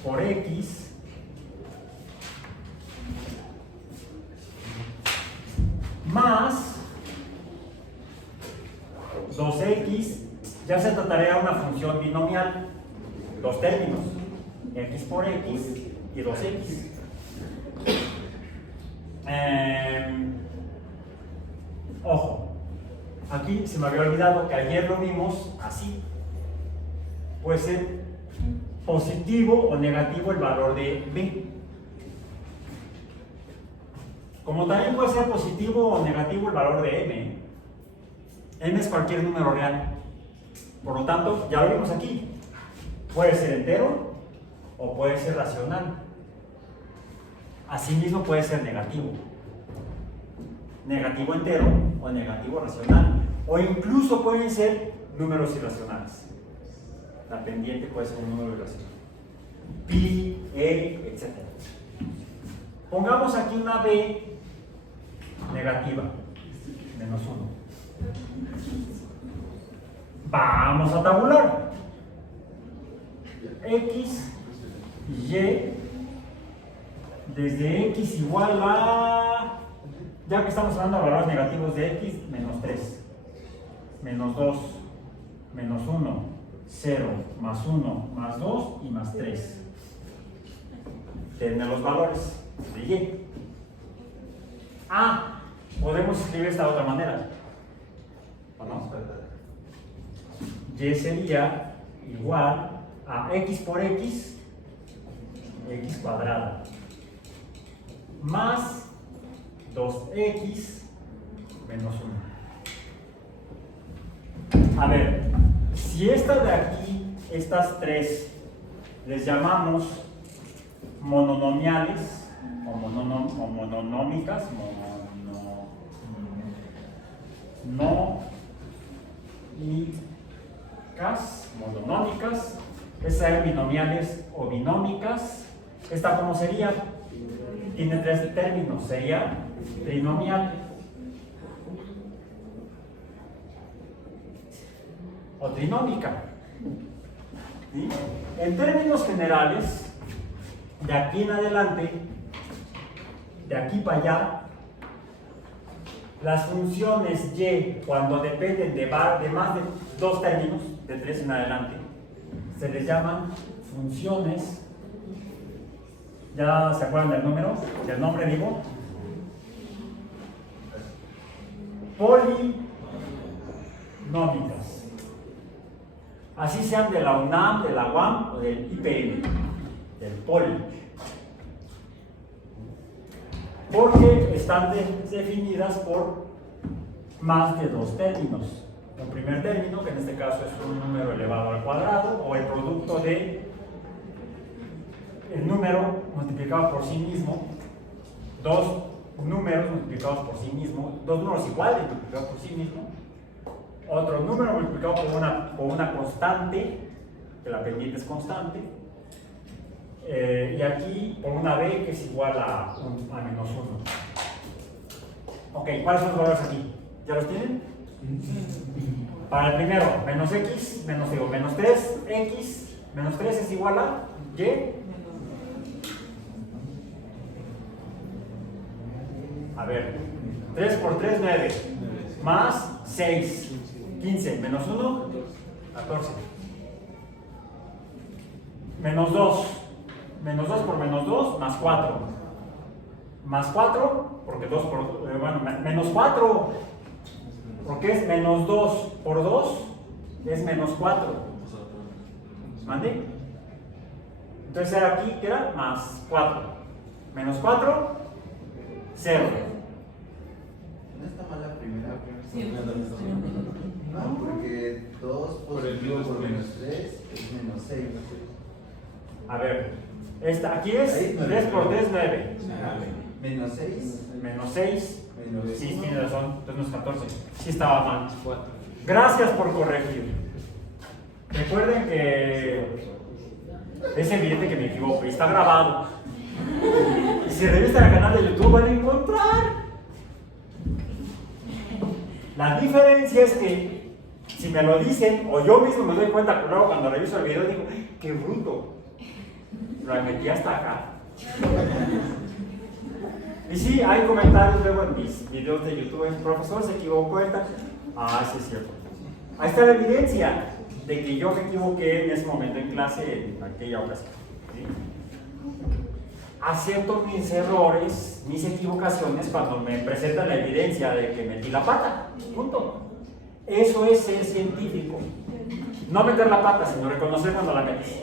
por x más 2x, ya se trataría de una función binomial, dos términos, x por x y 2x. Ojo, aquí se me había olvidado que ayer lo vimos así. Puede ser positivo o negativo el valor de b. Como también puede ser positivo o negativo el valor de m. M es cualquier número real. Por lo tanto, ya lo vimos aquí. Puede ser entero o puede ser racional. Asimismo puede ser negativo. Negativo entero o negativo racional. O incluso pueden ser números irracionales. La pendiente puede ser un número irracional. Pi, etc. Pongamos aquí una b negativa, menos 1. Vamos a tabular. X y y desde x igual a, ya que estamos hablando de valores negativos de x, menos 3, menos 2, menos 1, 0, más 1, más 2 y más 3. Tienen los valores de y. ¿no? Y sería igual a x por x, x cuadrada, más 2x menos 1. A ver, si esta de aquí, estas tres, les llamamos mononomiales o mononómicas, mononómicas, estas serían binomiales o binómicas. ¿Esta cómo sería? Tiene tres términos, sería trinomial o trinómica. ¿Sí? En términos generales, de aquí en adelante, de aquí para allá, las funciones y, cuando dependen de más de dos términos, de tres en adelante, se les llaman funciones. ¿Ya se acuerdan del número? Del nombre, digo. Polinómicas. Así sean de la UNAM, de la UAM o del IPM, del POLI. Porque están definidas por más de dos términos. Un primer término, que en este caso es un número elevado al cuadrado, o el producto de el número multiplicado por sí mismo, dos números multiplicados por sí mismo, dos números iguales multiplicados por sí mismo, otro número multiplicado por una constante, que la pendiente es constante, y aquí por una b que es igual a menos 1. Ok, ¿cuáles son los valores aquí? ¿Ya los tienen? Para el primero, menos x, menos 3x, menos 3 es igual a y. A ver, 3 por 3, 9, más 6, 15, menos 1, 14. Menos 2 por menos 2, más 4. Más 4, porque 2 por, menos 4, porque es menos 2 por 2, es menos 4. ¿Mande? Entonces era aquí, que era más 4. Menos 4, 0. ¿No está mal la primera? Sí. No, porque 2 positivo por menos 3 es menos 6. A ver, aquí es 3 por 3, 9. Menos 6. Menos 6. Menos Sí, 1. tiene razón, entonces no es 14. Sí estaba mal. Gracias por corregir. Recuerden que es evidente que me equivoco y está grabado. Y si revisan el canal de YouTube van a encontrar. La diferencia es que si me lo dicen o yo mismo me doy cuenta, pero luego cuando reviso el video digo, ¡qué bruto! Lo metí hasta acá. Y sí, hay comentarios luego en mis videos de YouTube, el profesor se equivocó esta. Ah, sí es cierto. Ahí está la evidencia de que yo me equivoqué en ese momento en clase, en aquella ocasión. ¿Sí? Acepto mis errores, mis equivocaciones cuando me presentan la evidencia de que metí la pata. Punto. Eso es ser científico. No meter la pata, sino reconocer cuando la metes.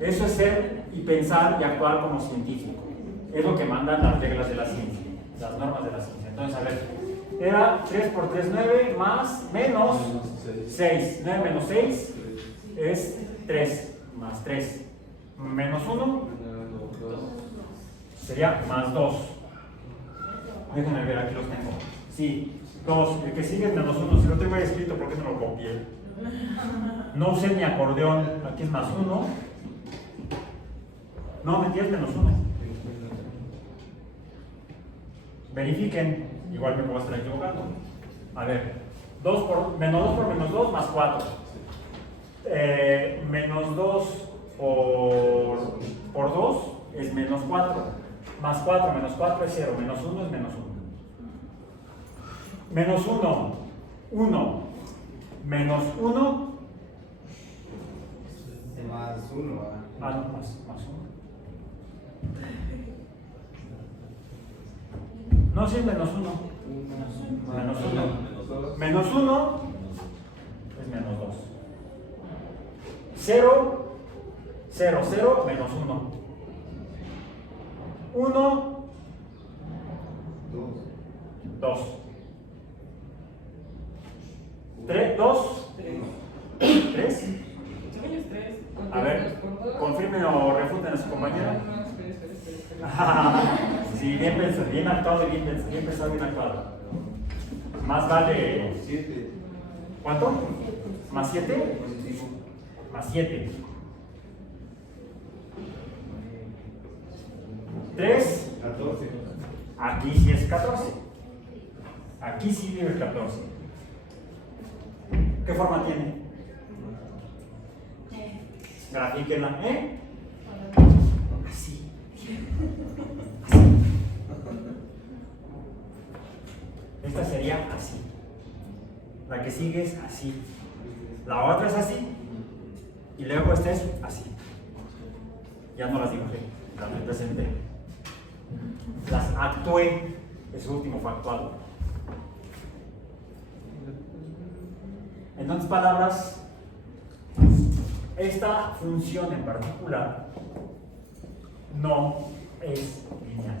Eso es ser y pensar y actuar como científico. Es lo que mandan las reglas de la ciencia, las normas de la ciencia. Entonces, a ver, era 3 por 3, 9, más, menos 6. 9 menos 6 es 3, más 3. Menos 1 sería más 2. Déjenme ver, aquí los tengo. Sí, 2. El que sigue es menos 1. Si lo tengo ahí escrito, ¿por qué no lo copié? No usé mi acordeón. Aquí es más 1. No, mentira, es menos 1. Verifiquen, igual me puedo estar equivocando. A ver, menos 2 por menos 2 más 4. Menos 2 por 2 es menos 4. Más 4 menos 4 es 0. Menos 1 es menos 1. Menos 1, 1. Menos 1. Más 1. Ah, no, más 1. No, sí, menos 1. Menos 1. Menos 1 es menos 2. 0, 0, 0, menos 1. 1, 2. 3, 2, 3. A ver, confirmen o refuten a su compañera. Sí, bien pensado, bien actuado, bien pensado, bien actuado. Más vale. 7. ¿Cuánto? ¿Más 7? Positivo. Más 7. 3. 14. Aquí sí es 14. Aquí sí vive el 14. ¿Qué forma tiene? Grafíquenla, ¿eh? Así. Así. Esta sería así. La que sigue es así. La otra es así. Y luego esta es así. Ya no las dibujé, las representé. Las actué. Es último fue actuado. En otras palabras, esta función en particular no es lineal.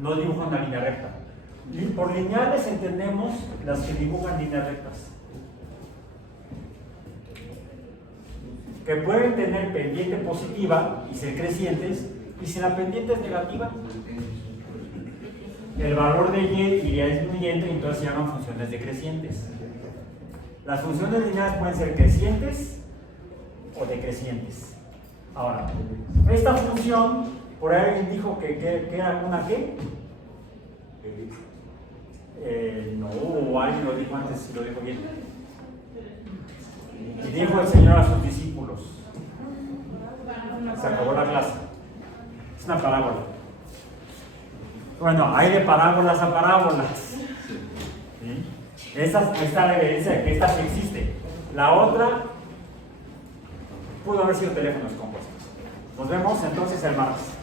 No dibuja una línea recta. Por lineales entendemos las que dibujan líneas rectas, que pueden tener pendiente positiva y ser crecientes, y si la pendiente es negativa, el valor de y iría disminuyendo y entonces se llaman funciones decrecientes. Las funciones lineales pueden ser crecientes o decrecientes. Ahora, esta función, por ahí alguien dijo que era una ¿qué? No, alguien lo dijo antes, si lo dijo bien. Y dijo el Señor a sus discípulos. Se acabó la clase. Es una parábola. Bueno, hay de parábolas a parábolas. ¿Sí? Esta está la evidencia de que esta sí existe. La otra pudo haber sido teléfonos compuestos. Nos vemos entonces el martes.